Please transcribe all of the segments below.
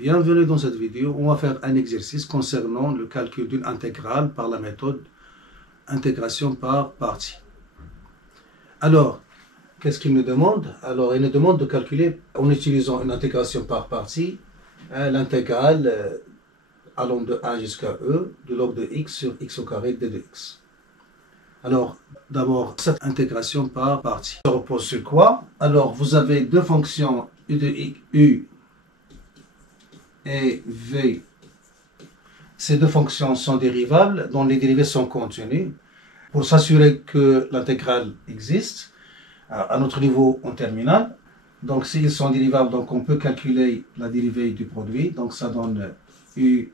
Bienvenue dans cette vidéo. On va faire un exercice concernant le calcul d'une intégrale par la méthode intégration par partie. Alors, qu'est-ce qu'il nous demande? Alors, il nous demande de calculer, en utilisant une intégration par partie, l'intégrale allant de 1 jusqu'à e du log de x sur x au carré d de x. Alors, d'abord, cette intégration par partie. Ça repose sur quoi? Alors, vous avez deux fonctions u de x, u et v. Ces deux fonctions sont dérivables, dont les dérivées sont continues. Pour s'assurer que l'intégrale existe, à notre niveau en terminale, donc s'ils sont dérivables, donc on peut calculer la dérivée du produit. Donc ça donne u'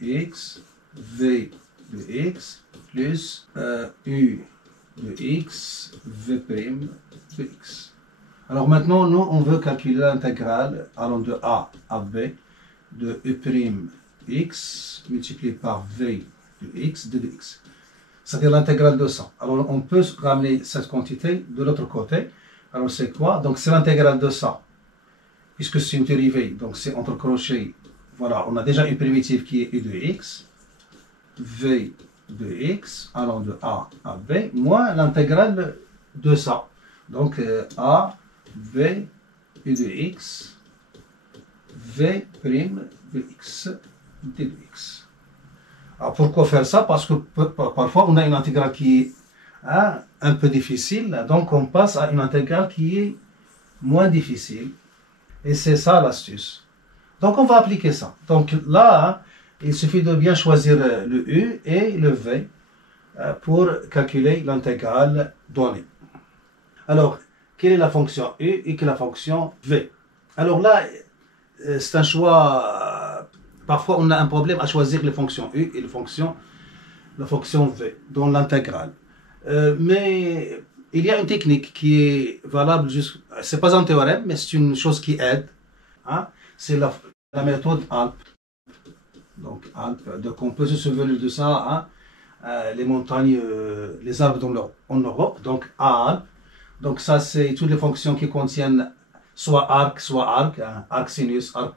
x, v de x, plus u de x, v' de x. Alors maintenant, nous, on veut calculer l'intégrale allant de a à b de u'x multiplié par v de x de x. C'est-à-dire l'intégrale de 100. Alors on peut ramener cette quantité de l'autre côté. Alors c'est quoi? Donc c'est l'intégrale de 100. Puisque c'est une dérivée, donc c'est entre crochets. Voilà, on a déjà une primitive qui est u de x, v de x allant de a à b, moins l'intégrale de 100. Donc a, b, u de x, v' de x, d de x. Alors pourquoi faire ça? Parce que parfois on a une intégrale qui est un peu difficile, donc on passe à une intégrale qui est moins difficile. Et c'est ça l'astuce. Donc on va appliquer ça. Donc là, il suffit de bien choisir le u et le v pour calculer l'intégrale donnée. Alors, quelle est la fonction u et quelle est la fonction v? Alors là, c'est un choix. Parfois, on a un problème à choisir les fonctions u et la fonction v dans l'intégrale. Mais il y a une technique qui est valable. C'est pas un théorème, mais c'est une chose qui aide. C'est la méthode ALP. Donc ALP. Donc on peut se souvenir de ça. Les montagnes, les arbres en Europe. Donc ALP. Donc ça, c'est toutes les fonctions qui contiennent soit arc, arc sinus, arc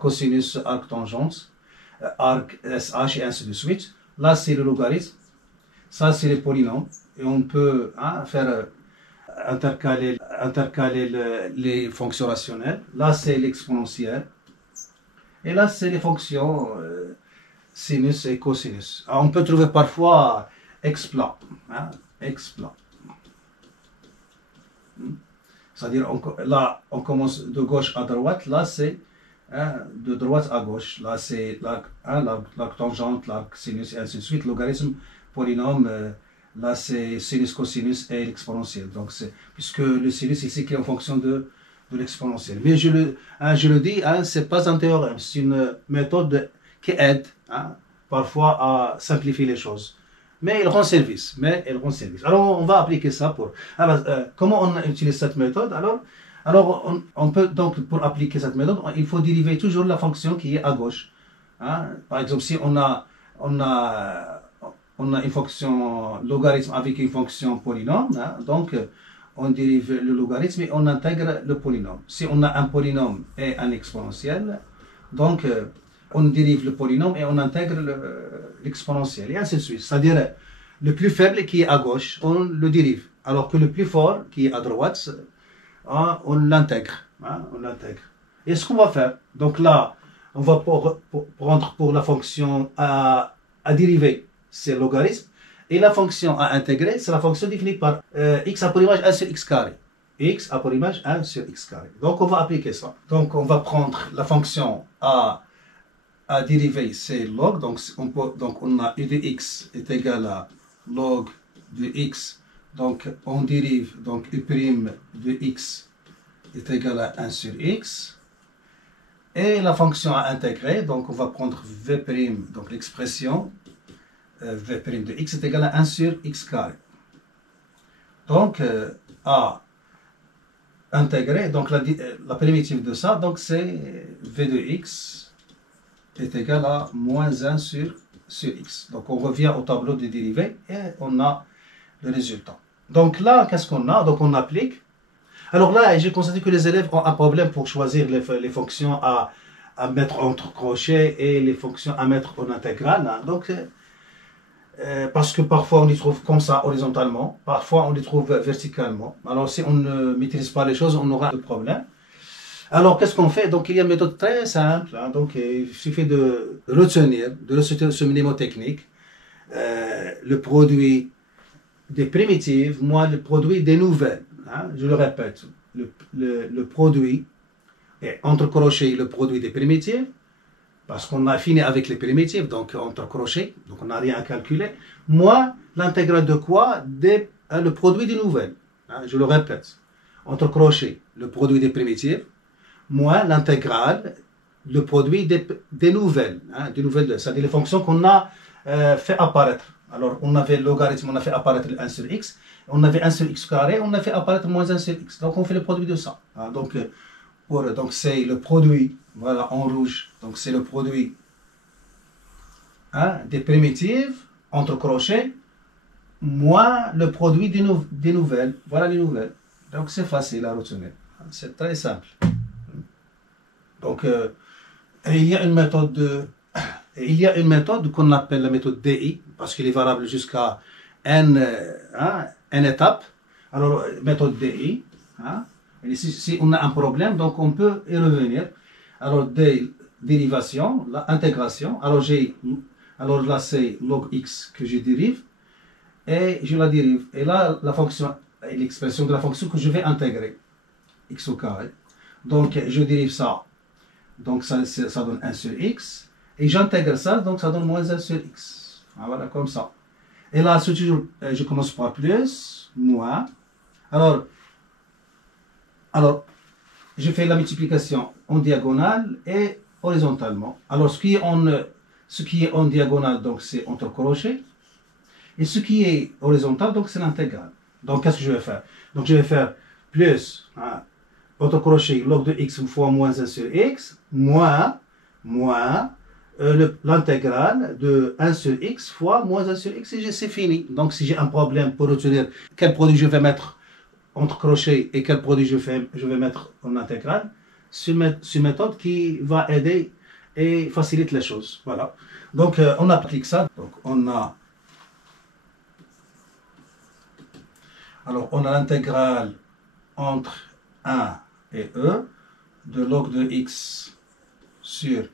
cosinus, arc tangente, arc SH et ainsi de suite. Là, c'est le logarithme. Ça, c'est les polynômes. Et on peut faire intercaler les fonctions rationnelles. Là, c'est l'exponentielle. Et là, c'est les fonctions sinus et cosinus. Alors, on peut trouver parfois explat. Explat. C'est-à-dire, là, on commence de gauche à droite. Là, c'est de droite à gauche. Là, c'est l'arc tangente, l'arc sinus, et ainsi de suite. Logarithme, polynôme, là, c'est sinus, cosinus et l'exponentielle. Donc, puisque le sinus ici qui est en fonction de l'exponentielle. Mais je le dis, c'est pas un théorème. C'est une méthode qui aide parfois à simplifier les choses. Mais elle rend service. Alors, on va appliquer ça pour... comment on utilise cette méthode? Alors on peut donc, pour appliquer cette méthode, il faut dériver toujours la fonction qui est à gauche. Par exemple, si on a une fonction logarithme avec une fonction polynôme, donc on dérive le logarithme et on intègre le polynôme. Si on a un polynôme et un exponentiel, donc on dérive le polynôme et on intègre l'exponentiel, et ainsi de suite. C'est-à-dire, le plus faible qui est à gauche, on le dérive, alors que le plus fort qui est à droite, on l'intègre. Et ce qu'on va faire, donc là, on va prendre pour la fonction à dériver, c'est logarithme, et la fonction à intégrer, c'est la fonction définie par x a pour image 1 sur x carré. X a pour image 1 sur x carré. Donc on va appliquer ça. Donc on va prendre la fonction à dériver, c'est log, donc on a u de x est égal à log de x, donc on dérive, donc u' de x est égal à 1 sur x, et la fonction à intégrer, donc on va prendre v', donc l'expression v' de x est égal à 1 sur x carré. Donc à intégrer, donc la primitive de ça, donc c'est v de x est égal à moins 1 sur x. Donc on revient au tableau des dérivés et on a le résultat. Donc là, qu'est-ce qu'on a? Donc on applique. Alors là, j'ai constaté que les élèves ont un problème pour choisir les fonctions à à mettre entre crochets et les fonctions à mettre en intégrale. Hein. Donc, parce que parfois on les trouve comme ça, horizontalement, parfois on les trouve verticalement. Alors, si on ne maîtrise pas les choses, on aura un problème. Alors, qu'est-ce qu'on fait? Donc, il y a une méthode très simple. Hein. Donc, il suffit de retenir ce mnémotechnique, le produit des primitives, moi, le produit des nouvelles. Hein. Je le répète, le produit est entre crochets le produit des primitives, parce qu'on a fini avec les primitives, donc entre crochets, donc on n'a rien à calculer. Moi, l'intégrale de quoi? Le produit des nouvelles. Hein. Je le répète, entre crochets, le produit des primitives, moins l'intégrale, le produit des nouvelles, hein, c'est-à-dire les fonctions qu'on a fait apparaître. Alors, on avait le logarithme, on a fait apparaître le 1 sur x, on avait 1 sur x carré, on a fait apparaître moins 1 sur x. Donc, on fait le produit de ça. Hein, donc, c'est le produit, voilà, en rouge, donc c'est le produit hein, des primitives, entre crochets, moins le produit des nouvelles. Voilà les nouvelles. Donc, c'est facile à retenir. C'est très simple. Donc, il y a une méthode qu'on appelle la méthode DI, parce qu'elle est valable jusqu'à n étapes. Alors, méthode DI. Hein, et si on a un problème, donc on peut y revenir. Alors, dérivation, intégration. Alors là, c'est log x que je dérive, et je la dérive. Et là, la fonction, l'expression de la fonction que je vais intégrer, x au carré. Donc, je dérive ça. Donc, ça donne 1 sur x. Et j'intègre ça, donc ça donne moins 1 sur x. Voilà, comme ça. Et là, je commence par plus, moins. Alors, je fais la multiplication en diagonale et horizontalement. Alors, ce qui est en diagonale, donc c'est entre crochets. Et ce qui est horizontal, donc c'est l'intégrale. Donc, qu'est-ce que je vais faire? Donc, je vais faire plus, hein, entre crochet, log de x fois moins 1 sur x, moins l'intégrale de 1 sur x fois moins 1 sur x, et c'est fini. Donc, si j'ai un problème pour retenir quel produit je vais mettre entre crochets et quel produit je vais mettre en intégrale, c'est une méthode qui va aider et facilite les choses. Voilà. Donc, on applique ça. Donc, on a l'intégrale entre 1 et e de log de x sur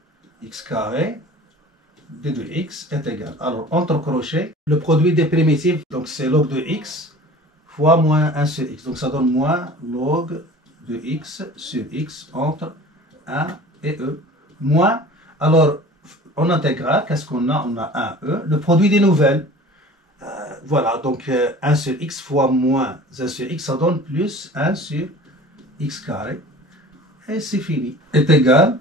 x carré d de x est égal. Alors, entre crochets, le produit des primitives, donc c'est log de x fois moins 1 sur x. Donc, ça donne moins log de x sur x entre 1 et e. Moins, alors, en intégrale, qu'est-ce qu'on a? On a 1e, le produit des nouvelles. Voilà, donc 1 sur x fois moins 1 sur x, ça donne plus 1 sur x carré. Et c'est fini. Est égal.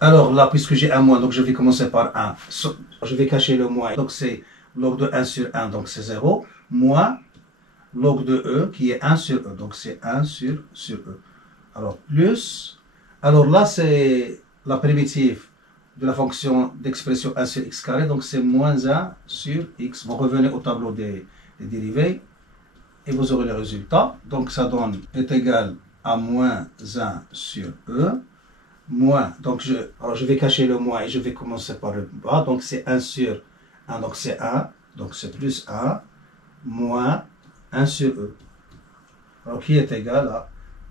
Alors là, puisque j'ai un moins, donc je vais commencer par 1. Je vais cacher le moins. Donc c'est log de 1 sur 1, donc c'est 0. Moins log de e, qui est 1 sur e. Donc c'est 1 sur e. Alors plus. Alors là, c'est la primitive de la fonction d'expression 1 sur x carré. Donc c'est moins 1 sur x. Vous revenez au tableau des dérivés et vous aurez le résultat. Donc ça donne est égal à moins 1 sur e. Moins, donc je vais cacher le moins et je vais commencer par le bas. Donc c'est 1 sur 1, donc c'est 1. Donc c'est plus 1, moins 1 sur e. Alors qui est égal à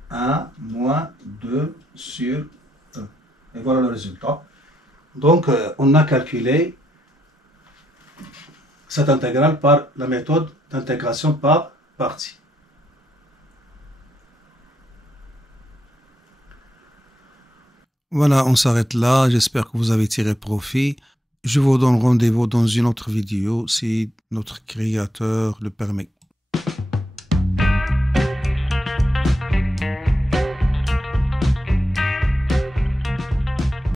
1 moins 2 sur e. Et voilà le résultat. Donc on a calculé cette intégrale par la méthode d'intégration par partie. Voilà, on s'arrête là. J'espère que vous avez tiré profit. Je vous donne rendez-vous dans une autre vidéo si notre créateur le permet.